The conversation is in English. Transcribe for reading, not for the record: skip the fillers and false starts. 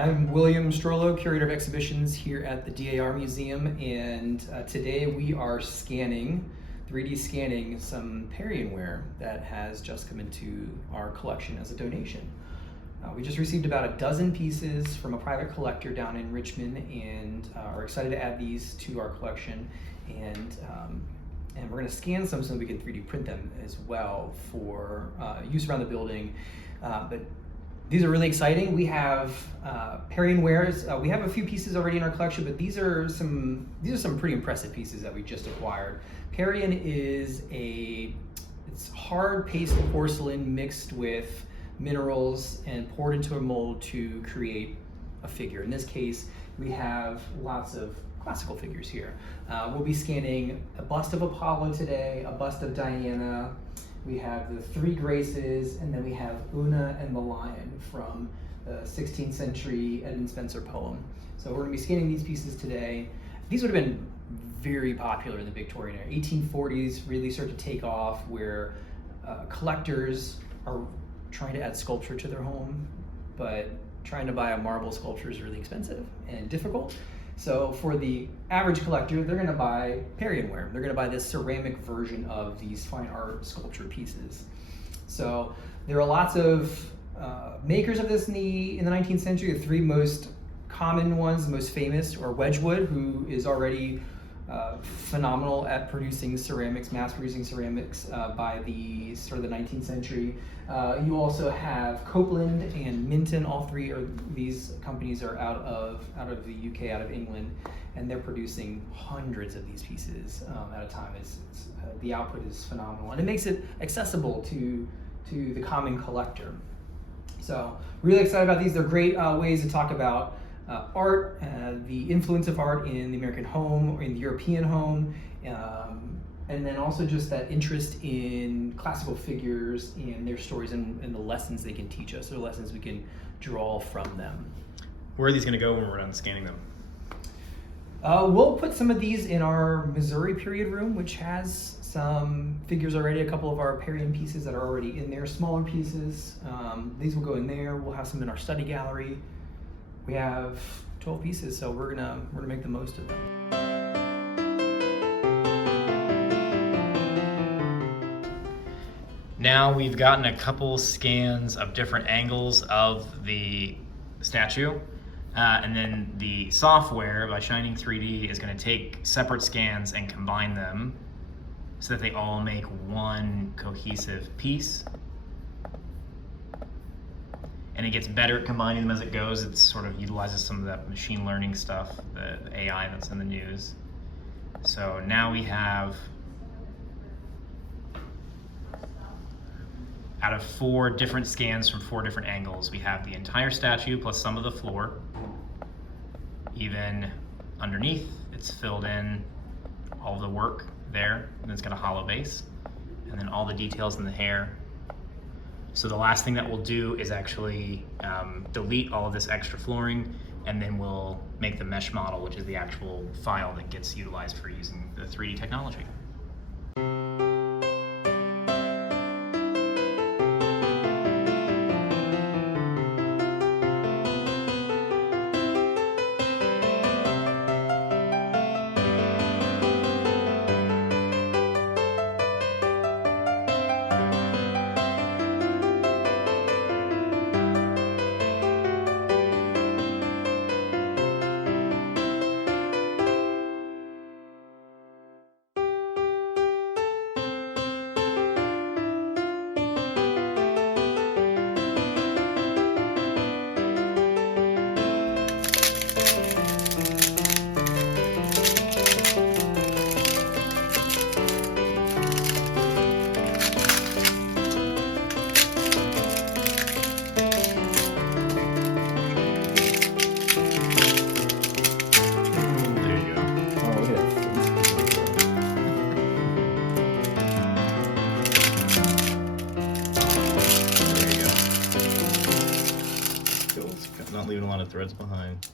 I'm William Strollo, Curator of Exhibitions here at the DAR Museum, and today we are 3D scanning some Parianware that has just come into our collection as a donation. We just received about a dozen pieces from a private collector down in Richmond, and are excited to add these to our collection. And we're going to scan some so we can 3D print them as well for use around the building. But these are really exciting. We have Parianwares. We have a few pieces already in our collection, but these are some pretty impressive pieces that we just acquired. Parian is it's hard paste porcelain mixed with minerals and poured into a mold to create a figure. In this case, we have lots of classical figures here. We'll be scanning a bust of Apollo today, a bust of Diana. We have the Three Graces, and then we have Una and the Lion from the 16th century Edmund Spenser poem. So we're going to be scanning these pieces today. These would have been very popular in the Victorian era. 1840s really start to take off, where collectors are trying to add sculpture to their home, but trying to buy a marble sculpture is really expensive and difficult. So for the average collector, they're going to buy Parianware. They're going to buy this ceramic version of these fine art sculpture pieces. So there are lots of makers of this in the 19th century. The three most common ones, the most famous, are Wedgwood, who is already phenomenal at producing ceramics, mass-producing ceramics by the start of the 19th century. You also have Copeland and Minton. All three of these companies are out of the UK, out of England, and they're producing hundreds of these pieces at a time. The output is phenomenal, and it makes it accessible to the common collector. So really excited about these. They're great ways to talk about art, the influence of art in the American home or in the European home, and then also just that interest in classical figures and their stories and the lessons they can teach us, or lessons we can draw from them. Where are these going to go when we're done scanning them? We'll put some of these in our Missouri period room, which has some figures already, a couple of our Parian pieces that are already in there, smaller pieces. These will go in there. We'll have some in our study gallery. We have 12 pieces, so we're gonna make the most of them. Now we've gotten a couple scans of different angles of the statue, and then the software by Shining 3D is going to take separate scans and combine them so that they all make one cohesive piece. And it gets better at combining them as it goes. It sort of utilizes some of that machine learning stuff, the AI that's in the news. So now we have, out of 4 different scans from 4 different angles, we have the entire statue plus some of the floor. Even underneath, it's filled in all the work there, and it's got a hollow base, and then all the details in the hair. So the last thing that we'll do is actually delete all of this extra flooring, and then we'll make the mesh model, which is the actual file that gets utilized for using the 3D technology. Not leaving a lot of threads behind.